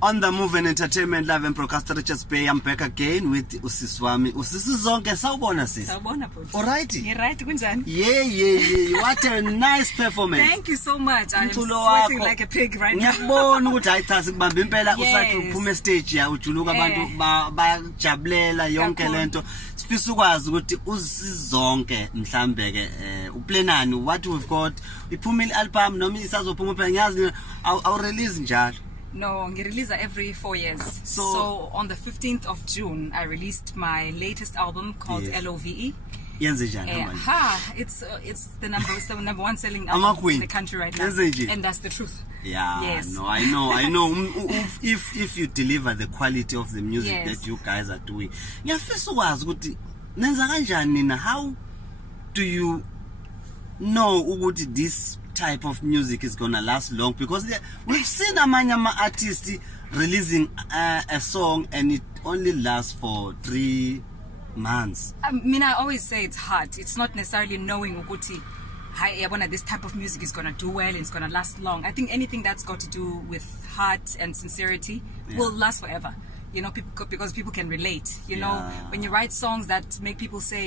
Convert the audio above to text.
On the Move and Entertainment Live and Broadcaster Richards Bay, I'm back again with Usiswami. Zonke, sawubona sis. Sawubona bhuti. Alright? Right, kunjani? Yeah. What a nice performance. Thank you so much. I'm sweating like a pig right now. Ngiyabona ukuthi ayithasi kubamba impela usathi uphuma stage ya ujuluka abantu bajabulela yonke lento. Sifisa ukwazi ukuthi uzizonke mhlambe ke uplanani what we've got. Iphuma i-album noma isazophuma phela ngiyazi awu release njalo. No, I release every 4 years. So on the 15th of June, I released my latest album called LOVE. It's the number one selling album in the country right now. And that's the truth. Yeah, yes. No, I know. If you deliver the quality of the music that you guys are doing. Ngiyafisa ukwazi ukuthi nenza kanjani nina, how do you know ukuthi this type of music is gonna last long? Because we've seen amanye artists releasing a song and it only lasts for 3 months. I mean, I always say it's hard. It's not necessarily knowing ukuthi this type of music is gonna do well and it's gonna last long. I think anything that's got to do with heart and sincerity will last forever. You know, because people can relate. You know, when you write songs that make people say